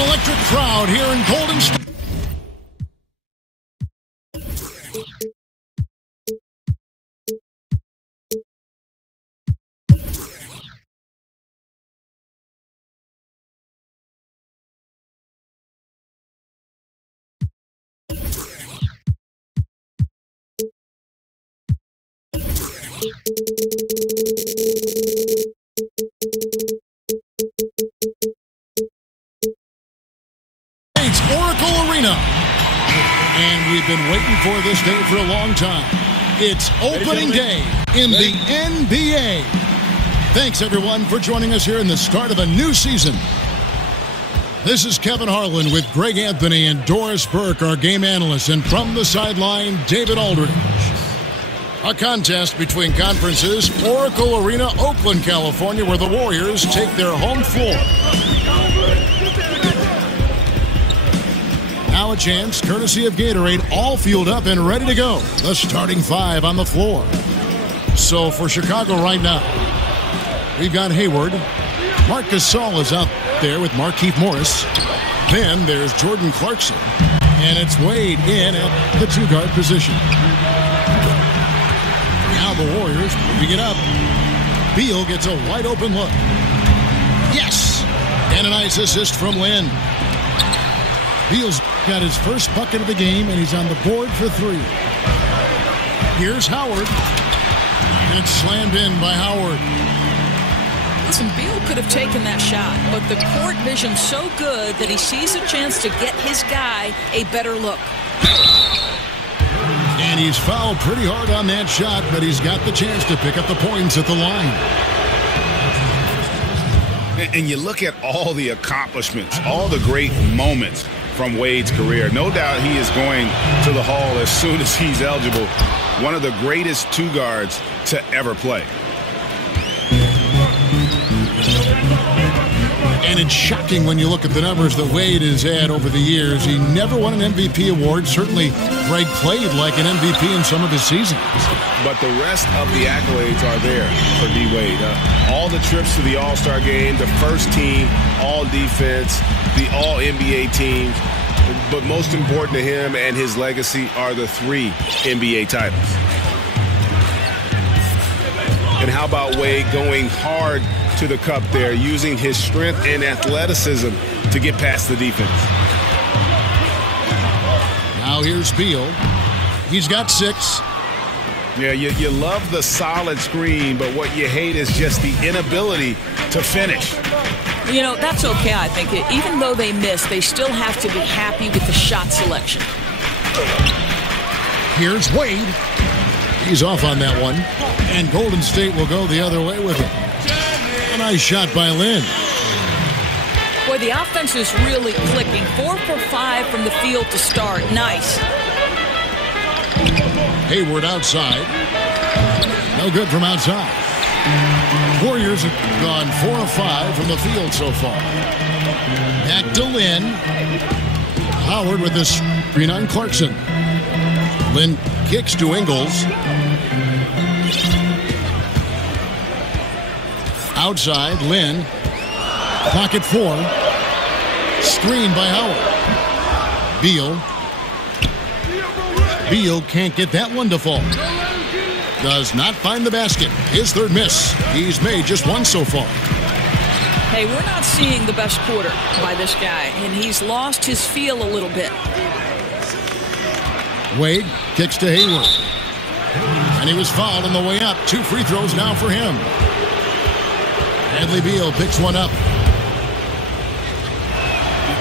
an electric crowd here in Golden State. Oracle Arena. And we've been waiting for this day for a long time. It's opening day in the NBA. Thanks, everyone, for joining us here in the start of a new season. This is Kevin Harlan with Greg Anthony and Doris Burke, our game analysts, and from the sideline, David Aldridge. A contest between conferences, Oracle Arena, Oakland, California, where the Warriors take their home floor. Now a chance, courtesy of Gatorade, all fueled up and ready to go. The starting five on the floor. So for Chicago right now, we've got Hayward. Marc Gasol is out there with Markieff Morris. Then there's Jordan Clarkson. And it's Wade in at the two-guard position. Now the Warriors moving it up. Beal gets a wide-open look. Yes! And a nice assist from Lynn. Beal's got his first bucket of the game, and he's on the board for three. Here's Howard. And it's slammed in by Howard. Listen, Beal could have taken that shot, but the court vision's so good that he sees a chance to get his guy a better look. And he's fouled pretty hard on that shot, but he's got the chance to pick up the points at the line. And you look at all the accomplishments, all the great moments from Wade's career. No doubt he is going to the Hall as soon as he's eligible. One of the greatest two guards to ever play. And it's shocking when you look at the numbers that Wade has had over the years. He never won an MVP award. Certainly, Greg played like an MVP in some of his seasons. But the rest of the accolades are there for D. Wade. All the trips to the All-Star game, the first team, all defense, the all-NBA teams. But most important to him and his legacy are the 3 NBA titles. And how about Wade going hard to the cup there, using his strength and athleticism to get past the defense. Now here's Beal. He's got 6. Yeah, you love the solid screen, but what you hate is just the inability to finish. You know, that's okay, I think. Even though they miss, they still have to be happy with the shot selection. Here's Wade. He's off on that one. And Golden State will go the other way with it. A nice shot by Lynn. Boy, the offense is really clicking. 4 for 5 from the field to start. Nice. Hayward outside. No good from outside. Warriors have gone 4 of 5 from the field so far. Back to Lynn. Howard with this screen on Clarkson. Lynn kicks to Ingles. Outside, Lynn. Pocket 4. Screen by Howard. Beal. Beal can't get that one to fall. Does not find the basket. His third miss. He's made just one so far. Hey, we're not seeing the best quarter by this guy, and he's lost his feel a little bit. Wade kicks to Hayward. And he was fouled on the way up. 2 free throws now for him. Bradley Beal picks one up.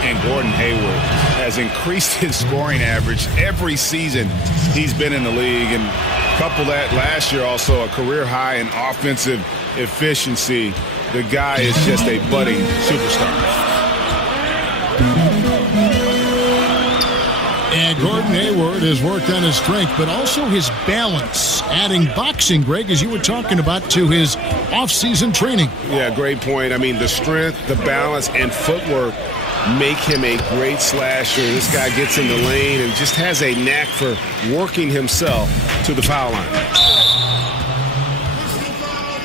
And Gordon Hayward has increased his scoring average every season he's been in the league. And couple that last year also a career high in offensive efficiency. The guy is just a budding superstar. And Gordon Hayward has worked on his strength, but also his balance, adding boxing, Greg, as you were talking about, to his off-season training. Yeah, great point. I mean, the strength, the balance, and footwork make him a great slasher. This guy gets in the lane and just has a knack for working himself to the foul line.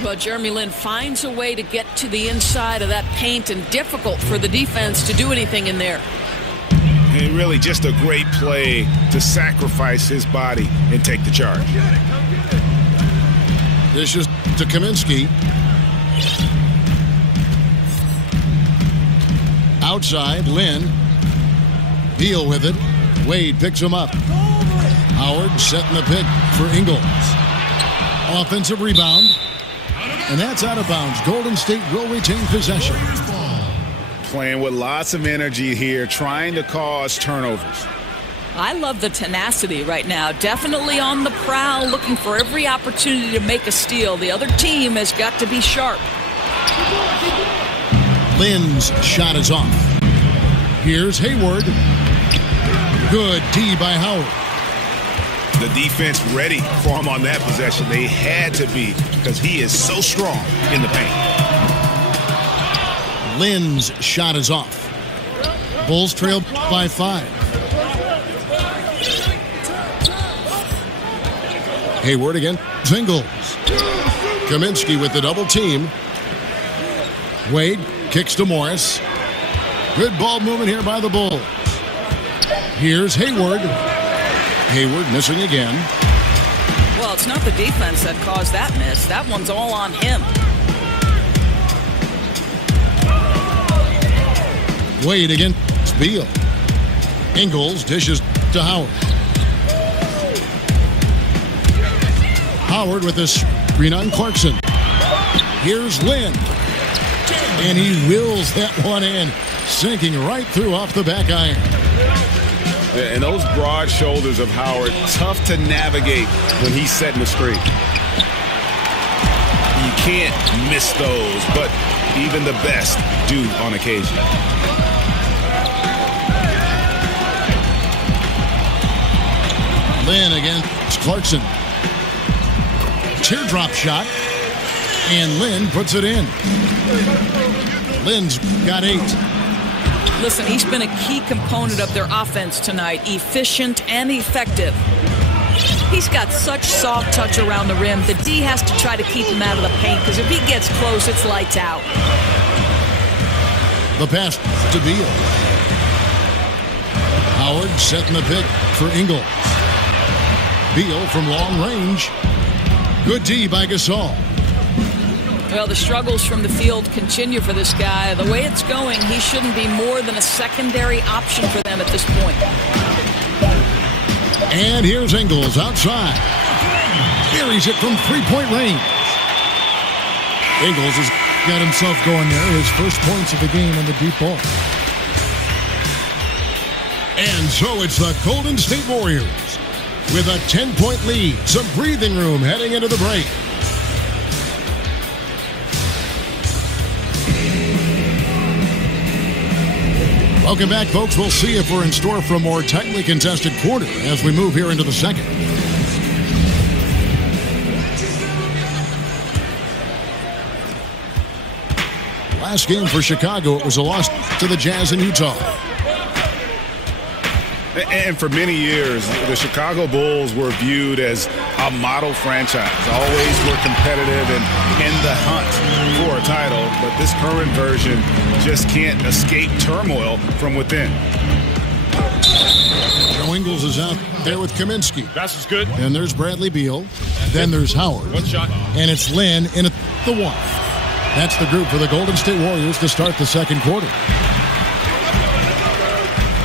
Well, Jeremy Lin finds a way to get to the inside of that paint, and difficult for the defense to do anything in there. And really just a great play to sacrifice his body and take the charge. This is to Kaminsky. Outside, Lin. Beal with it. Wade picks him up. Howard setting the pick for Ingles. Offensive rebound. And that's out of bounds. Golden State will retain possession. Playing with lots of energy here, trying to cause turnovers. I love the tenacity right now. Definitely on the prowl, looking for every opportunity to make a steal. The other team has got to be sharp. Lin's shot is off. Here's Hayward. Good D by Howard. The defense ready for him on that possession. They had to be, because he is so strong in the paint. Lin's shot is off. Bulls trail by 5. Hayward again. Ingles. Kaminsky with the double team. Wade kicks to Morris. Good ball movement here by the Bulls. Here's Hayward. Hayward missing again. Well, it's not the defense that caused that miss. That one's all on him. Wade against Beal. Ingles dishes to Howard. Howard with this screen on Clarkson. Here's Lin. And he wills that one in, sinking right through off the back iron. And those broad shoulders of Howard, tough to navigate when he's setting the screen. You can't miss those, but even the best do on occasion. Lin against Clarkson. Teardrop shot, and Lin puts it in. Lin's got 8. Listen, he's been a key component of their offense tonight, efficient and effective. He's got such soft touch around the rim. The D has to try to keep him out of the paint, because if he gets close, it's lights out. The pass to Beal. Howard setting the pick for Ingles. Beal from long range. Good D by Gasol. Well, the struggles from the field continue for this guy. The way it's going, he shouldn't be more than a secondary option for them at this point. And here's Ingles outside. Carries it from three-point range. Ingles has got himself going there. His first points of the game on the deep ball. And so it's the Golden State Warriors with a 10-point lead. Some breathing room heading into the break. Welcome back, folks. We'll see if we're in store for a more tightly contested quarter as we move here into the second. Last game for Chicago, it was a loss to the Jazz in Utah. And for many years, the Chicago Bulls were viewed as a model franchise. Always were competitive and in the hunt for a title. But this current version just can't escape turmoil from within. Joe Ingles is out there with Kaminsky. That's good. And there's Bradley Beal. Then there's Howard. One shot. And it's Lin in at the 1. That's the group for the Golden State Warriors to start the second quarter.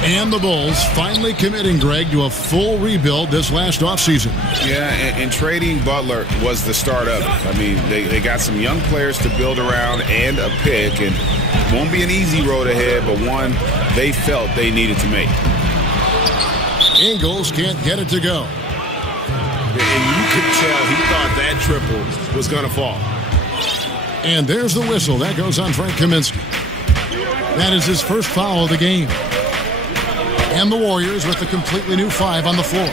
And the Bulls finally committing, Greg, to a full rebuild this last offseason. Yeah, and trading Butler was the start of it. I mean, they got some young players to build around and a pick, and it won't be an easy road ahead, but one they felt they needed to make. Ingles can't get it to go. And you could tell he thought that triple was going to fall. And there's the whistle. That goes on Frank Kaminsky. That is his first foul of the game. And the Warriors with a completely new 5 on the floor.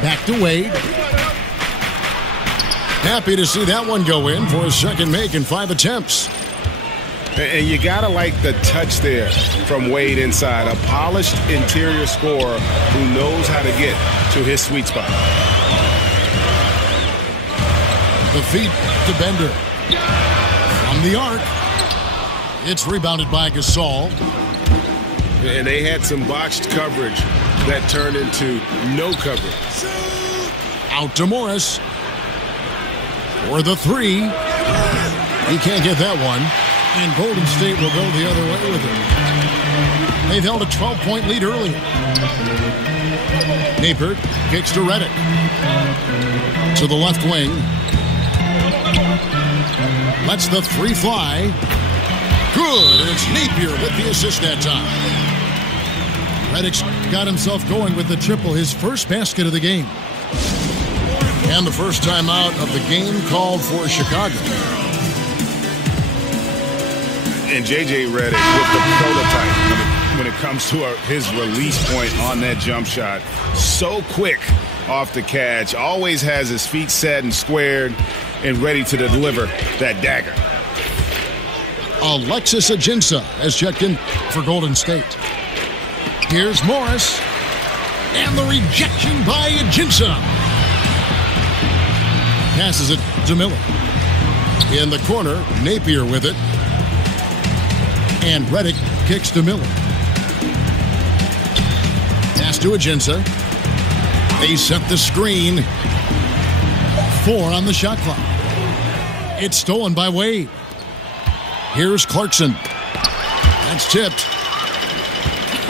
Back to Wade. Happy to see that one go in for his second make in 5 attempts. And you got to like the touch there from Wade inside. A polished interior scorer who knows how to get to his sweet spot. The feed to Bender. From the arc. It's rebounded by Gasol. And they had some botched coverage that turned into no coverage. Out to Morris. For the three. He can't get that one. And Golden State will go the other way with it. They've held a 12-point lead earlier. Napier kicks to Redick. To the left wing. Lets the three fly. Good. And it's Napier with the assist that time. Redick's got himself going with the triple, his first basket of the game. And the first time out of the game called for Chicago. And J.J. Redick with the prototype when it comes to his release point on that jump shot. So quick off the catch. Always has his feet set and squared and ready to deliver that dagger. Alexis Ajinça has checked in for Golden State. Here's Morris. And the rejection by Ajinça. Passes it to Miller. In the corner, Napier with it. And Redick kicks to Miller. Pass to Ajinça. They set the screen. 4 on the shot clock. It's stolen by Wade. Here's Clarkson. That's tipped.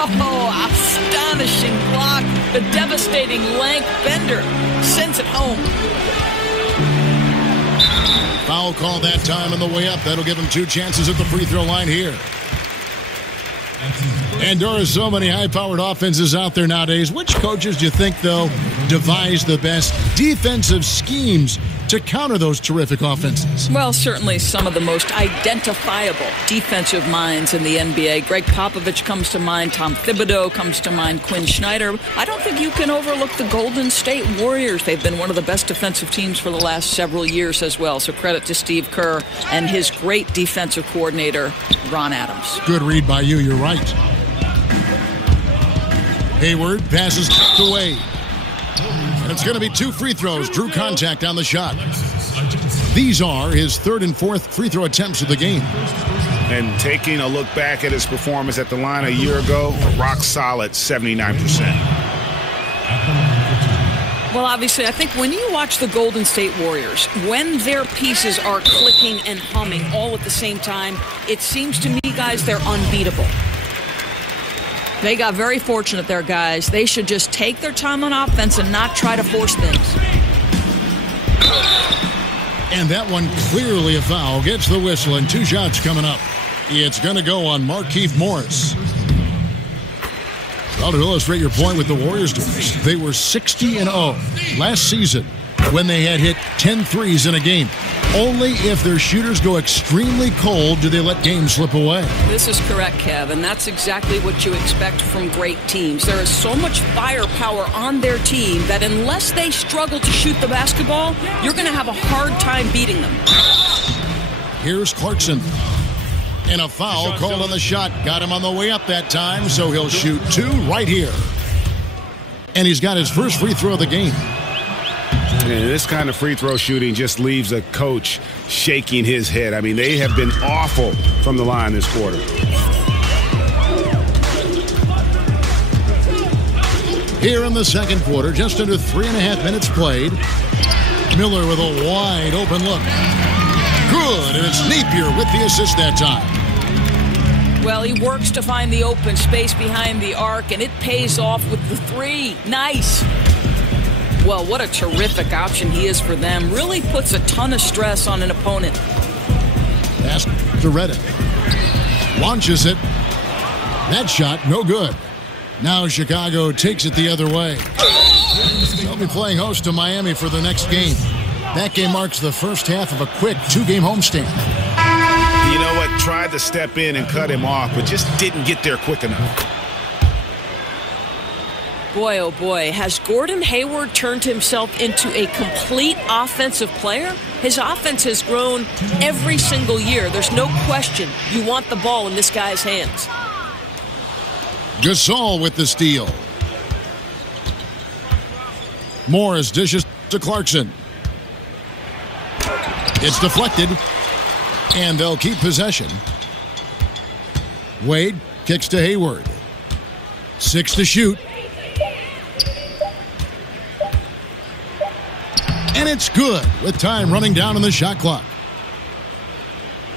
Oh, astonishing block. The devastating length. Bender sends it home. Foul call that time on the way up. That'll give him 2 chances at the free throw line here. And there are so many high-powered offenses out there nowadays. Which coaches do you think, though, devise the best defensive schemes to counter those terrific offenses? Well, certainly some of the most identifiable defensive minds in the NBA. Greg Popovich comes to mind. Tom Thibodeau comes to mind. Quinn Snyder. I don't think you can overlook the Golden State Warriors. They've been one of the best defensive teams for the last several years as well. So credit to Steve Kerr and his great defensive coordinator, Ron Adams. Good read by you. You're right. Hayward passes away. And it's going to be 2 free throws. Drew contact on the shot. These are his 3rd and 4th free throw attempts of the game. And taking a look back at his performance at the line a year ago, a rock solid 79%. Well, obviously, I think when you watch the Golden State Warriors, when their pieces are clicking and humming all at the same time, it seems to me, guys, they're unbeatable. They got very fortunate there, guys. They should just take their time on offense and not try to force things. And that one clearly a foul. Gets the whistle and 2 shots coming up. It's going to go on Markieff Morris. Well, to illustrate your point with the Warriors, they were 60-0 last season when they had hit 10 threes in a game. Only if their shooters go extremely cold do they let games slip away. This is correct, Kev, and that's exactly what you expect from great teams. There is so much firepower on their team that unless they struggle to shoot the basketball, you're going to have a hard time beating them. Here's Clarkson. And a foul called on the shot. Got him on the way up that time, so he'll shoot 2 right here. And he's got his first free throw of the game. And this kind of free throw shooting just leaves a coach shaking his head. I mean, they have been awful from the line this quarter. Here in the second quarter, just under 3.5 minutes played. Miller with a wide open look. Good, and it's Napier with the assist that time. Well, he works to find the open space behind the arc, and it pays off with the 3. Nice. Well, what a terrific option he is for them. Really puts a ton of stress on an opponent. Pass to Redick. Launches it. That shot, no good. Now Chicago takes it the other way. They'll be playing host to Miami for the next game. That game marks the first half of a quick 2-game homestand. You know what? Tried to step in and cut him off, but just didn't get there quick enough. Boy, oh boy, has Gordon Hayward turned himself into a complete offensive player? His offense has grown every single year. There's no question you want the ball in this guy's hands. Gasol with the steal. Morris dishes to Clarkson. It's deflected, and they'll keep possession. Wade kicks to Hayward. 6 to shoot. And it's good with time running down on the shot clock.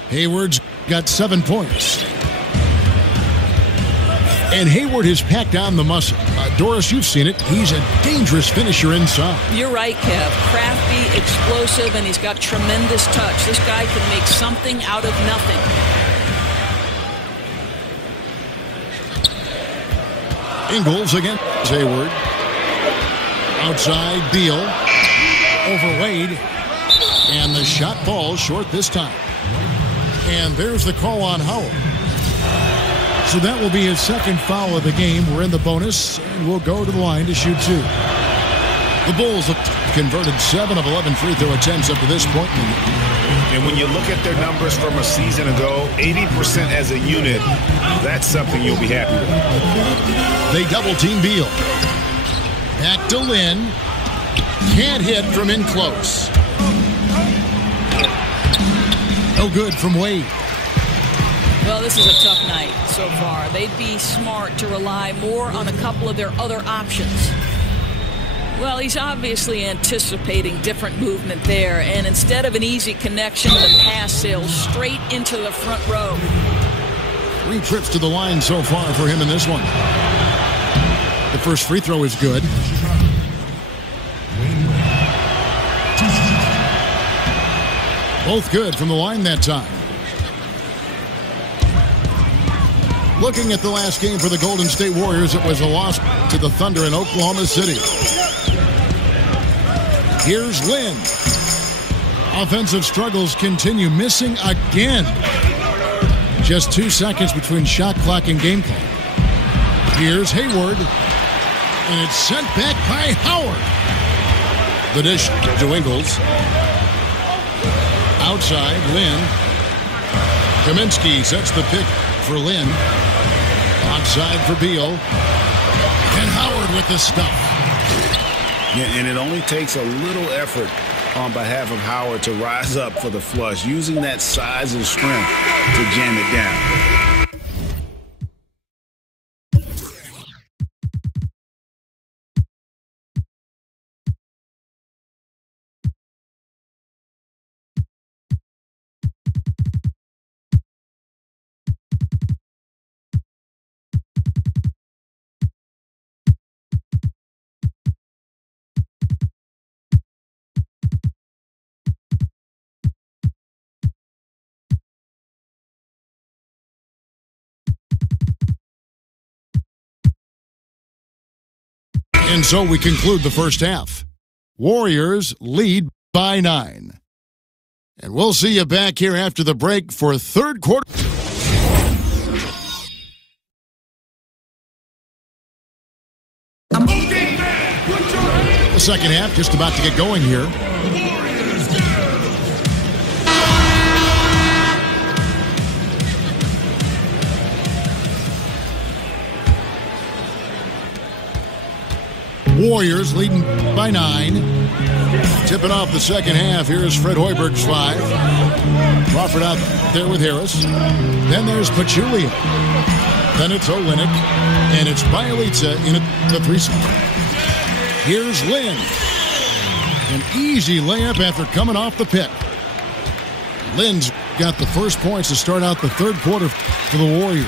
Hayward's got 7 points. And Hayward has packed on the muscle. Doris, you've seen it. He's a dangerous finisher inside. You're right, Kev. Crafty, explosive, and he's got tremendous touch. This guy can make something out of nothing. Ingles against Hayward. Outside, Beal. Over Wade. And the shot falls short this time. And there's the call on Howard. So that will be his second foul of the game. We're in the bonus, and we'll go to the line to shoot 2. The Bulls have converted 7 of 11 free throw attempts up to this point. And when you look at their numbers from a season ago, 80% as a unit, that's something you'll be happy with. They double-team Beal. Back to Lynn. Can't hit from in close. No good from Wade. Well, this is a tough night so far. They'd be smart to rely more on a couple of their other options. Well, he's obviously anticipating different movement there, and instead of an easy connection, the pass sails straight into the front row. 3 trips to the line so far for him in this one. The first free throw is good. Both good from the line that time. Looking at the last game for the Golden State Warriors, it was a loss to the Thunder in Oklahoma City. Here's Lynn. Offensive struggles continue, missing again. Just 2 seconds between shot clock and game clock. Here's Hayward. And it's sent back by Howard. The dish to Ingles. Outside, Lynn. Kaminsky sets the pick for Lynn. Outside for Beal. And Howard with the stuff. Yeah, and it only takes a little effort on behalf of Howard to rise up for the flush, using that size and strength to jam it down. And so we conclude the first half. Warriors lead by 9. And we'll see you back here after the break for third quarter. The second half just about to get going here. Warriors leading by 9. Tipping off the second half. Here's Fred Hoiberg's 5. Crawford out there with Harris. Then there's Pachulia. Then it's Olynyk. And it's Bielitsa in the 3 spot. Here's Lynn. An easy layup after coming off the pick. Lynn's got the first points to start out the third quarter for the Warriors.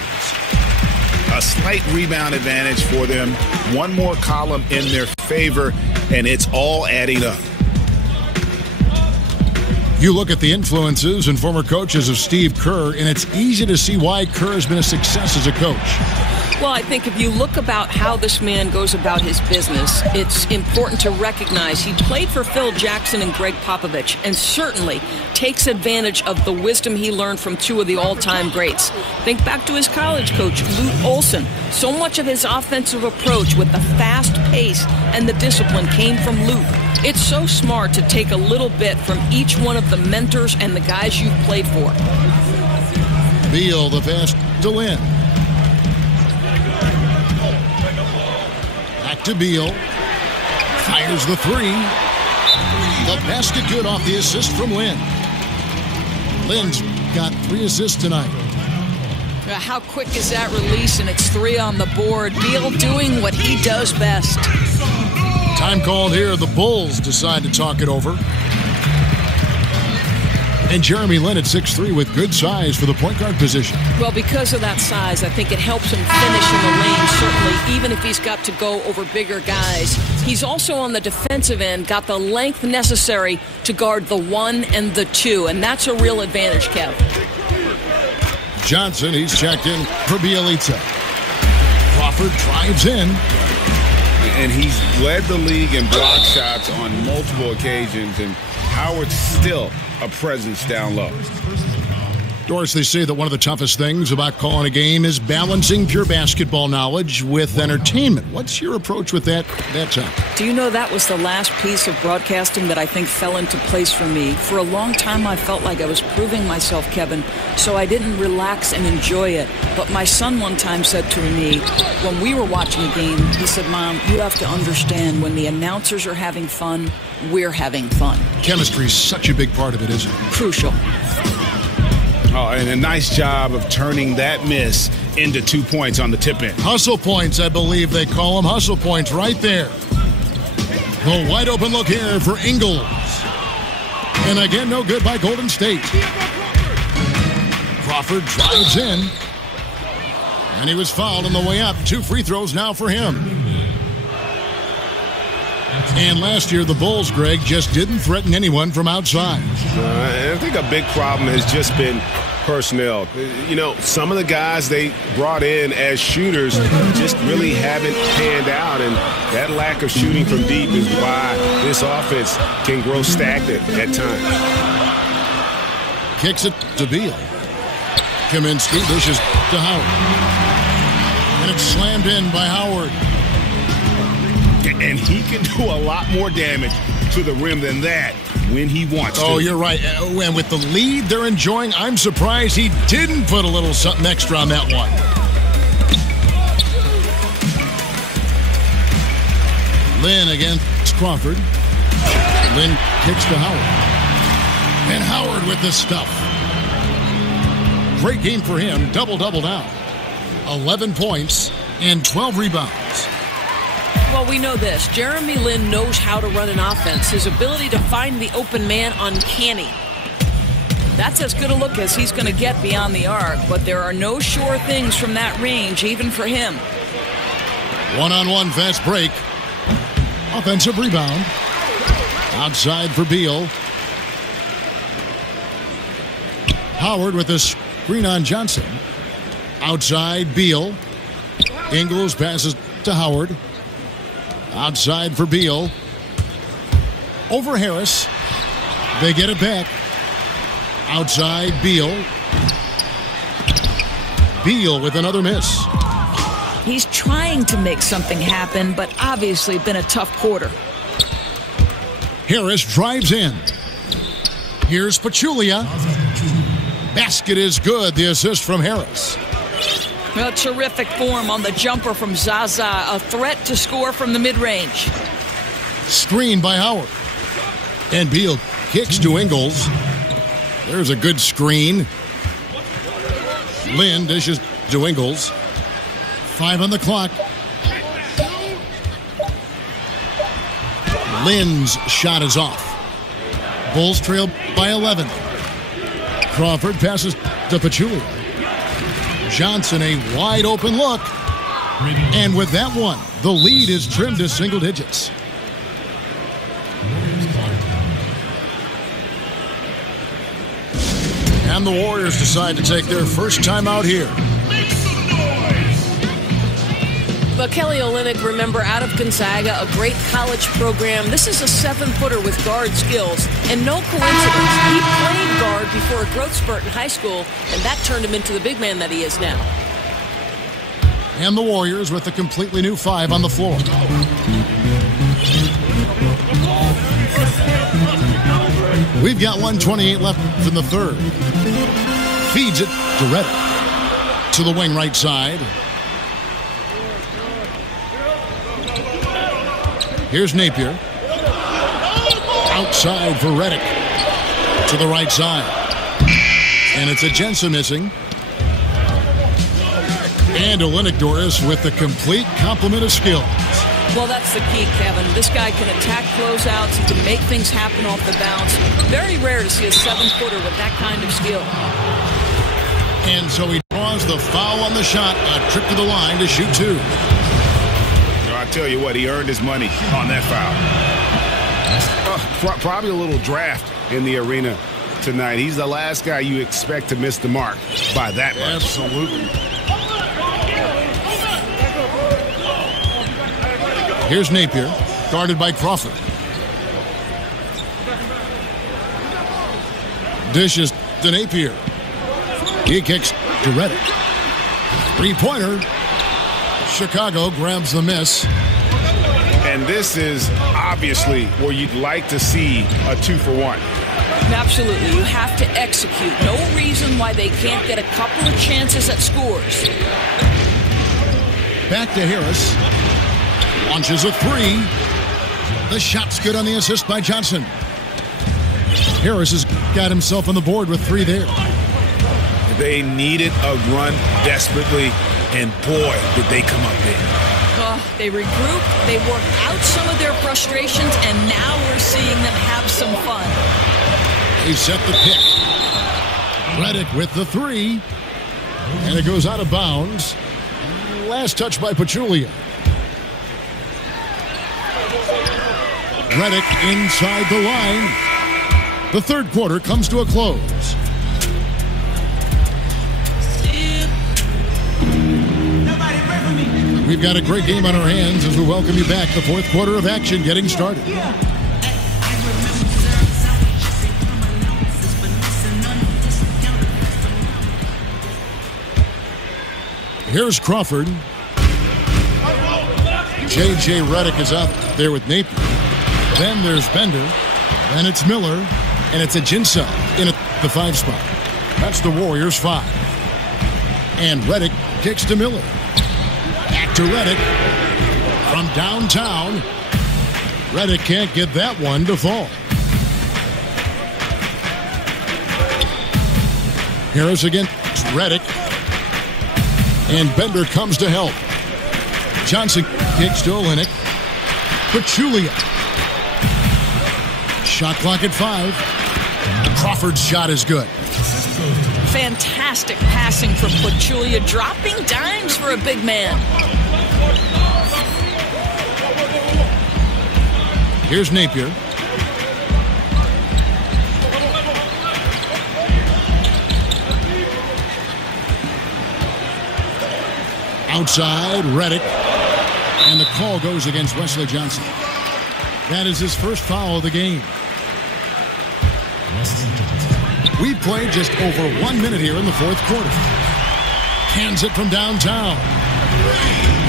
A slight rebound advantage for them. One more column in their favor, and it's all adding up. You look at the influences and former coaches of Steve Kerr, and it's easy to see why Kerr has been a success as a coach. Well, I think if you look about how this man goes about his business, it's important to recognize he played for Phil Jackson and Greg Popovich, and certainly takes advantage of the wisdom he learned from 2 of the all-time greats. Think back to his college coach, Lute Olson. So much of his offensive approach with the fast pace and the discipline came from Lute. It's so smart to take a little bit from each one of the mentors and the guys you've played for. Beal, the pass to Lynn. Back to Beal. Fires the 3. The basket good off the assist from Lynn. Lynn's got 3 assists tonight. How quick is that release? And it's 3 on the board. Beal doing what he does best. Time called here. The Bulls decide to talk it over. And Jeremy Lin at 6'3" with good size for the point guard position. Well, because of that size, I think it helps him finish in the lane, certainly, even if he's got to go over bigger guys. He's also on the defensive end, got the length necessary to guard the 1 and the 2, and that's a real advantage, Kev. Johnson, he's checked in for Bielitsa. Crawford drives in. And he's led the league in block shots on multiple occasions, and Howard's still a presence down low. Doris, they say that one of the toughest things about calling a game is balancing pure basketball knowledge with entertainment. What's your approach with that topic? Do you know that was the last piece of broadcasting that I think fell into place for me? For a long time, I felt like I was proving myself, Kevin, so I didn't relax and enjoy it. But my son one time said to me, when we were watching a game, he said, Mom, you have to understand when the announcers are having fun, we're having fun. Chemistry is such a big part of it, isn't it? Crucial. Oh, and a nice job of turning that miss into 2 points on the tip in. Hustle points, I believe they call them. Hustle points right there. The wide open look here for Ingles. And again, no good by Golden State. Crawford drives in. And he was fouled on the way up. 2 free throws now for him. And last year, the Bulls, Greg, just didn't threaten anyone from outside. I think a big problem has just been personnel. You know, some of the guys they brought in as shooters just really haven't panned out, and that lack of shooting from deep is why this offense can grow stagnant at times. Kicks it to Beal. Kaminsky dishes to Howard. And it's slammed in by Howard. And he can do a lot more damage to the rim than that when he wants to. Oh, you're right. And with the lead they're enjoying, I'm surprised he didn't put a little something extra on that one. Lynn against Crawford. Lynn kicks to Howard. And Howard with the stuff. Great game for him. Double-double now. 11 points and 12 rebounds. Well, we know this. Jeremy Lin knows how to run an offense. His ability to find the open man, uncanny. That's as good a look as he's going to get beyond the arc, but there are no sure things from that range, even for him. One-on-one fast break. Offensive rebound. Outside for Beal. Howard with a screen on Johnson. Outside, Beal. Ingles passes to Howard. Outside for Beal. Over Harris. They get it back. Outside, Beal. Beal with another miss. He's trying to make something happen, but obviously been a tough quarter. Harris drives in. Here's Pachulia. Basket is good. The assist from Harris. Well, terrific form on the jumper from Zaza. A threat to score from the mid-range. Screen by Howard. And Beal kicks to Ingles. There's a good screen. Lynn dishes to Ingles. 5 on the clock. Lynn's shot is off. Bulls trail by 11. Crawford passes to Pachulia. Johnson, a wide open look. And with that one, the lead is trimmed to single digits. And the Warriors decide to take their first time out here. But Kelly Olynyk, remember, out of Gonzaga, a great college program. This is a 7-footer with guard skills. And no coincidence, he played guard before a growth spurt in high school, and that turned him into the big man that he is now. And the Warriors with a completely new 5 on the floor. We've got 1:28 left in the third. Feeds it to Reddick. To the wing right side. Here's Napier. Outside for Reddick. To the right side. And it's a Jensen missing. And Olenek Doris with the complete complement of skills. Well, that's the key, Kevin. This guy can attack closeouts. He can make things happen off the bounce. Very rare to see a 7-footer with that kind of skill. And so he draws the foul on the shot. A trip to the line to shoot 2. I tell you what, he earned his money on that foul. Probably a little draft in the arena tonight. He's the last guy you expect to miss the mark by that much. Absolutely. Here's Napier, guarded by Crawford. Dishes to Napier. He kicks to Reddick. 3-pointer. Chicago grabs the miss. And this is obviously where you'd like to see a 2-for-1. Absolutely. You have to execute. No reason why they can't get a couple of chances at scores. Back to Harris. Launches a 3. The shot's good on the assist by Johnson. Harris has got himself on the board with 3 there. They needed a run desperately, and boy, did they come up big. They regrouped, they worked out some of their frustrations, and now we're seeing them have some fun. They set the pick. Reddick with the 3. And it goes out of bounds. Last touch by Pachulia. Reddick inside the line. The third quarter comes to a close. We've got a great game on our hands as we welcome you back. The fourth quarter of action getting started. Here's Crawford. J.J. Reddick is out there with Napier. Then there's Bender. Then it's Miller. And it's a Jinsa in at the 5 spot. That's the Warriors' 5. And Reddick kicks to Miller. Back to Reddick. From downtown. Reddick can't get that one to fall. Harris against Reddick. And Bender comes to help. Johnson kicks to Olenek. Pachulia. Shot clock at 5. Crawford's shot is good. Fantastic passing from Pachulia, dropping dimes for a big man. Here's Napier. Outside, Reddick. And the call goes against Wesley Johnson. That is his first foul of the game. We played just over 1 minute here in the fourth quarter. Hands it from downtown.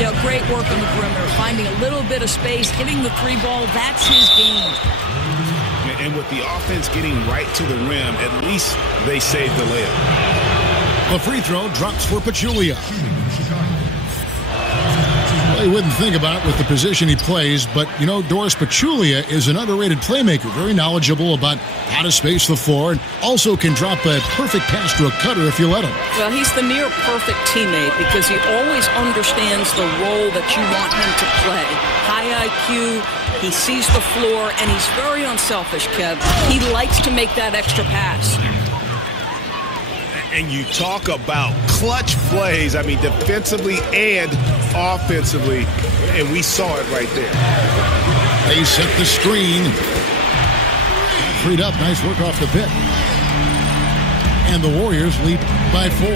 Yeah, great work on the perimeter. Finding a little bit of space, hitting the 3 ball. That's his game. And with the offense getting right to the rim, at least they saved the layup. The free throw drops for Pachulia. Well, you wouldn't think about it with the position he plays, but, you know, Doris Pachulia is an underrated playmaker, very knowledgeable about how to space the floor, and also can drop a perfect pass to a cutter if you let him. Well, he's the near-perfect teammate because he always understands the role that you want him to play. High IQ, he sees the floor, and he's very unselfish, Kev. He likes to make that extra pass. And you talk about clutch plays, I mean, defensively and offensively, and we saw it right there. They set the screen. Got freed up. Nice work off the pit. And the Warriors lead by 4.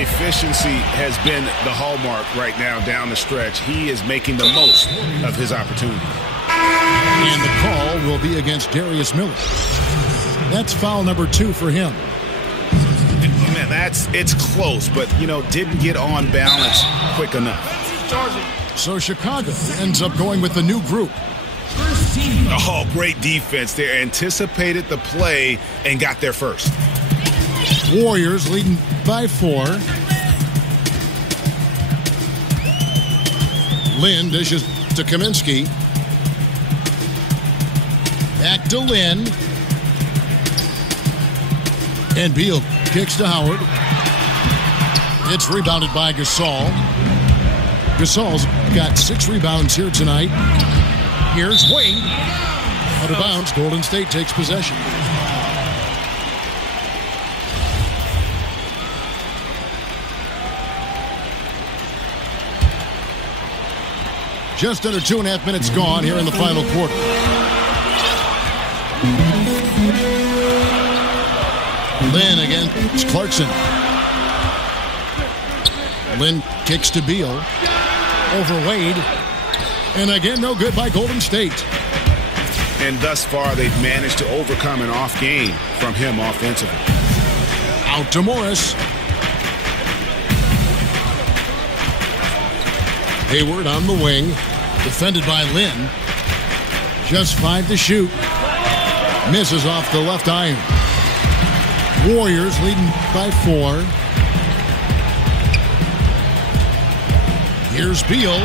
Efficiency has been the hallmark right now down the stretch. He is making the most of his opportunity. And the call will be against Darius Miller. That's foul number 2 for him. Man, it's close, but, you know, didn't get on balance quick enough. So Chicago ends up going with the new group. Oh, great defense there. Anticipated the play and got there first. Warriors leading by 4. Lynn dishes to Kaminsky. Back to Lynn. And Beal kicks to Howard. It's rebounded by Gasol. Gasol's got 6 rebounds here tonight. Here's Wade. Out of bounds, Golden State takes possession. Just under 2.5 minutes gone here in the final quarter. Lynn against Clarkson. Lynn kicks to Beal. Over Wade. And again, no good by Golden State. And thus far, they've managed to overcome an off game from him offensively. Out to Morris. Hayward on the wing. Defended by Lynn. Just 5 to shoot. Misses off the left iron. Warriors leading by 4. Here's Beal.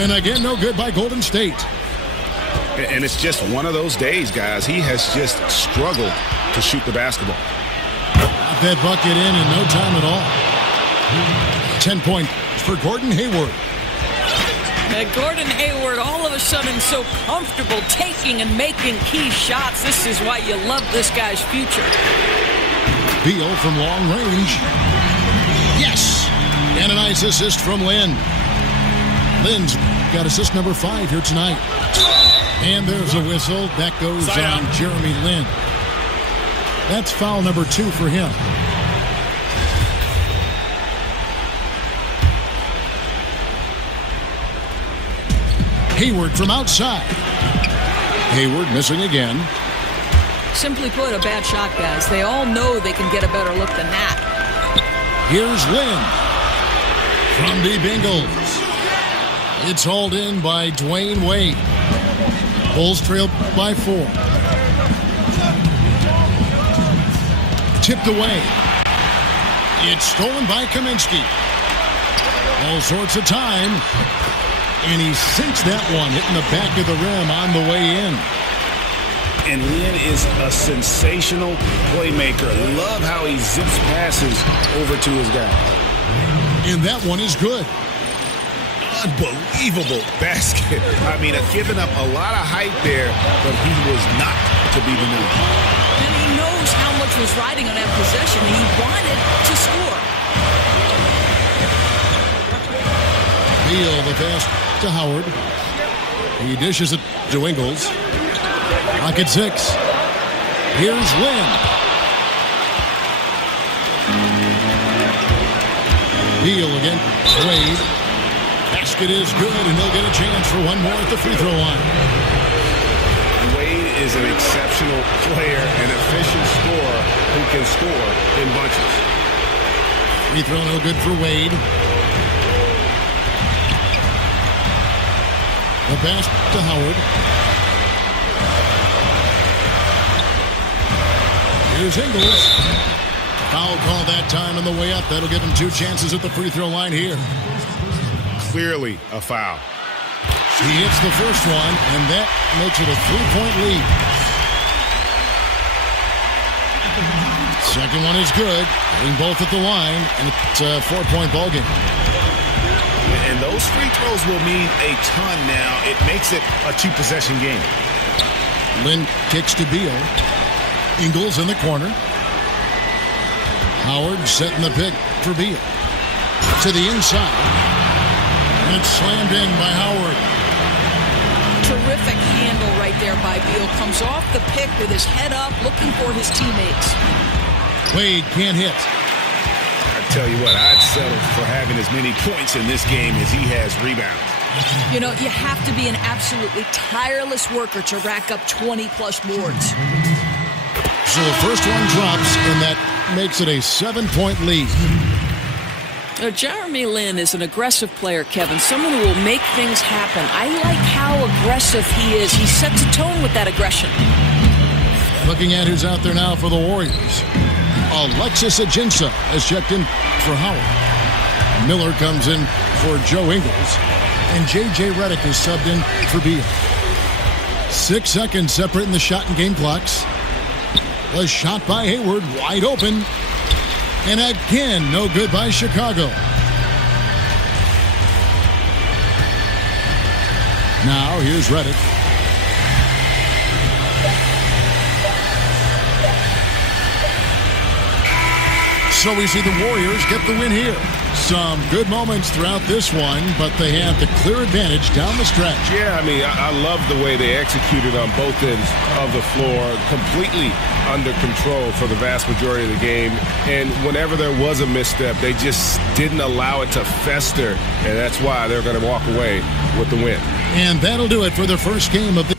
And again, no good by Golden State. And it's just one of those days, guys. He has just struggled to shoot the basketball. Got that bucket in no time at all. 10 points for Gordon Hayward. Gordon Hayward all of a sudden so comfortable taking and making key shots. This is why you love this guy's future. Beal from long range. Yes! And a nice assist from Lynn. Lynn's got assist number 5 here tonight. And there's a whistle. That goes on Jeremy Lin. That's foul number 2 for him. Hayward from outside. Hayward missing again. Simply put, a bad shot, guys. They all know they can get a better look than that. Here's Lynn. From deep Ingles. It's hauled in by Dwayne Wade. Bulls trail by 4. Tipped away. It's stolen by Kaminsky. All sorts of time. And he sinks that one, hitting the back of the rim on the way in. And Lynn is a sensational playmaker. Love how he zips passes over to his guy. And that one is good. Unbelievable basket. I mean, giving up a lot of height there, but he was not to be denied. And he knows how much was riding on that possession, and he wanted to score. Beal, the pass to Howard. He dishes it to Ingles. Pocket 6. Here's Lynn. Beal again. Wade. Basket is good, and he'll get a chance for one more at the free throw line. Wade is an exceptional player, an efficient scorer who can score in bunches. Free throw no good for Wade. The pass to Howard. Here's Ingles. Foul call that time on the way up. That'll give him 2 chances at the free throw line here. Clearly a foul. He hits the first one, and that makes it a 3-point lead. Second one is good. Getting both at the line, and it's a 4-point ball game. And those free throws will mean a ton now. It makes it a 2-possession game. Lynn kicks to Beal. Ingles in the corner. Howard setting the pick for Beal. To the inside. And it's slammed in by Howard. Terrific handle right there by Beal. Comes off the pick with his head up, looking for his teammates. Wade can't hit. I tell you what, I'd settle for having as many points in this game as he has rebounds. You know, you have to be an absolutely tireless worker to rack up 20-plus boards. So the first one drops, and that makes it a 7-point lead. Jeremy Lin is an aggressive player, Kevin, someone who will make things happen. I like how aggressive he is. He sets a tone with that aggression. Looking at who's out there now for the Warriors. Alexis Ajinça has checked in for Howard. Miller comes in for Joe Ingles. And J.J. Redick is subbed in for Beal. 6 seconds separating the shot and game clocks. The shot by Hayward, wide open. And again, no good by Chicago. Now, here's Reddick. So we see the Warriors get the win here. Some good moments throughout this one, but they have the clear advantage down the stretch. Yeah, I mean, I love the way they executed on both ends of the floor, completely under control for the vast majority of the game. And whenever there was a misstep, they just didn't allow it to fester, and that's why they're going to walk away with the win. And that'll do it for the first game of the